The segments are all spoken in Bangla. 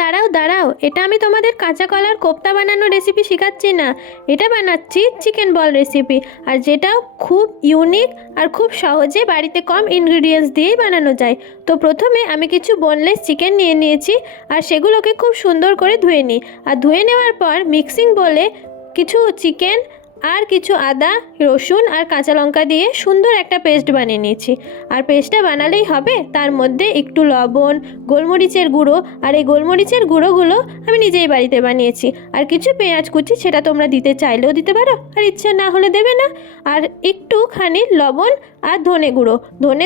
দাঁড়াও দাঁড়াও, এটা আমি তোমাদের কাঁচা কলার কোপ্তা বানানোর রেসিপি শেখাচ্ছি না, এটা বানাচ্ছি চিকেন বল রেসিপি। আর যেটাও খুব ইউনিক আর খুব সহজে বাড়িতে কম ইনগ্রিডিয়েন্টস দিয়েই বানানো যায়। তো প্রথমে আমি কিছু বোনলেস চিকেন নিয়ে নিয়েছি আর সেগুলোকে খুব সুন্দর করে ধুয়ে নিই। আর ধুয়ে নেওয়ার পর মিক্সিং বলে কিছু চিকেন আর কিছু আদা, রসুন আর কাঁচা লঙ্কা দিয়ে সুন্দর একটা পেস্ট বানিয়ে নিয়েছি। আর পেস্টটা বানালেই হবে, তার মধ্যে একটু লবণ, গোলমরিচের গুঁড়ো, আর এই গোলমরিচের গুঁড়োগুলো আমি নিজেই বাড়িতে বানিয়েছি। আর কিছু পেঁয়াজ কুচি, সেটা তোমরা দিতে চাইলেও দিতে পারো আর ইচ্ছা না হলে দেবে না। আর একটুখানি লবণ আর ধনে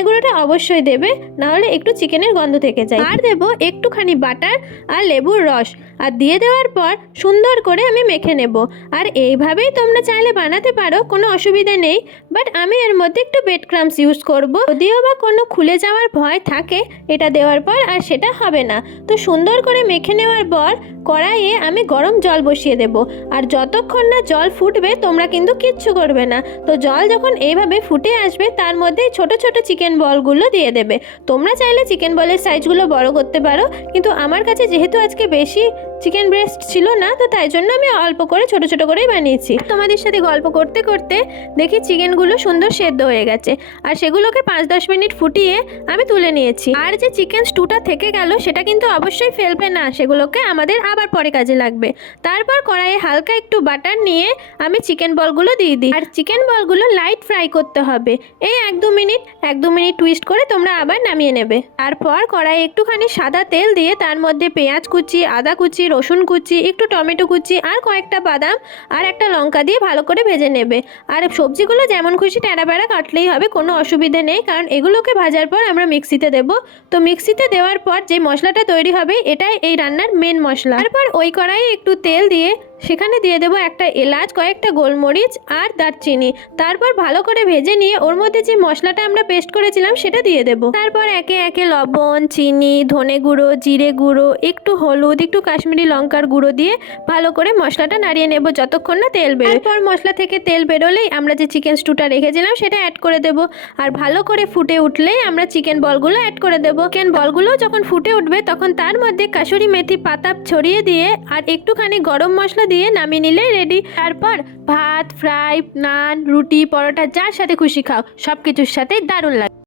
গুঁড়োটা অবশ্যই দেবে, নাহলে একটু চিকেনের গন্ধ থেকে যায়। আর দেবো একটুখানি বাটার আর লেবুর রস। আর দিয়ে দেওয়ার পর সুন্দর করে আমি মেখে নেব। আর এইভাবেই তোমরা চাইলে বানাতে পারো, কোনো অসুবিধা নেই। বাট আমি এর মধ্যে একটু ব্রেড ক্রাম্বস ইউজ করব, যদিও বা কোনো খুলে যাওয়ার ভয় থাকে এটা দেওয়ার পর, আর সেটা হবে না। তো সুন্দর করে মেখে নেওয়ার পর কড়াইয়ে আমি গরম জল বসিয়ে দেব। আর যতক্ষণ না জল ফুটবে তোমরা কিন্তু কিচ্ছু করবে না। তো জল যখন এইভাবে ফুটে আসবে তার মধ্যে ছোট ছোট চিকেন বলগুলো দিয়ে দেবে। তোমরা চাইলে চিকেন বলের সাইজগুলো বড় করতে পারো, কিন্তু আমার কাছে যেহেতু আজকে বেশি চিকেন ব্রেস্ট ছিল না, তো তাই জন্য আমি অল্প করে ছোট ছোট করেই বানিয়েছি। তোমাদের সাথে গল্প করতে করতে দেখি চিকেনগুলো সুন্দর সেদ্ধ হয়ে গেছে। আর সেগুলোকে 5-10 মিনিট ফুটিয়ে আমি তুলে নিয়েছি। আর যে চিকেন স্টুটা থেকে গেল সেটা কিন্তু অবশ্যই ফেলবে না, সেগুলোকে আমাদের আবার পরে কাজে লাগবে। তারপর কড়াইয়ে হালকা একটু বাটার নিয়ে আমি চিকেন বলগুলো দিয়ে দিই। আর চিকেন বলগুলো লাইট ফ্রাই করতে হবে, এই 1-2 মিনিট টুইস্ট করে তোমরা আবার নামিয়ে নেবে। তারপর কড়াইয়ে একটুখানি সাদা তেল দিয়ে তার মধ্যে পেঁয়াজ কুচি, আদা কুচি, রসুন কুচি, একটু টমেটো কুচি আর কয়েকটা বাদাম আর একটা লঙ্কা দিয়ে ভালো করে ভেজে নেবে। আর সবজিগুলো যেমন খুশি টেরা বেড়া কাটলেই হবে, কোনো অসুবিধে নেই, কারণ এগুলোকে ভাজার পর আমরা মিক্সিতে দেব। তো মিক্সিতে দেওয়ার পর যে মশলাটা তৈরি হবে এটাই এই রান্নার মেন মশলা। তারপর ওই কড়াইয়ে একটু তেল দিয়ে সেখানে দিয়ে দেবো একটা এলাচ, কয়েকটা গোলমরিচ আর দারচিনি। তারপর ভালো করে ভেজে নিয়ে ওর মধ্যে যে মশলাটা আমরা পেস্ট করেছিলাম সেটা দিয়ে দেবো। তারপর একে একে লবণ, চিনি, ধনে গুঁড়ো, জিরে গুঁড়ো, একটু হলুদ, একটু কাশ্মীরি লঙ্কার গুঁড়ো দিয়ে ভালো করে মশলাটা নাড়িয়ে নেব যতক্ষণ না তেল বেরোয়। তারপর মশলা থেকে তেল বেরোলেই আমরা যে চিকেন স্টুটা রেখেছিলাম সেটা অ্যাড করে দেবো। আর ভালো করে ফুটে উঠলেই আমরা চিকেন বলগুলো অ্যাড করে দেবো। চিকেন বলগুলো যখন ফুটে উঠবে তখন তার মধ্যে কাসুরি মেথি পাতা ছড়িয়ে দিয়ে আর একটুখানি গরম মশলা দিয়ে নামিয়ে নিলে রেডি। তারপর ভাত, ফ্রাই, নান, রুটি, পরোটা যার সাথে খুশি খাও, সব কিছুর সাথেই দারুণ লাগে।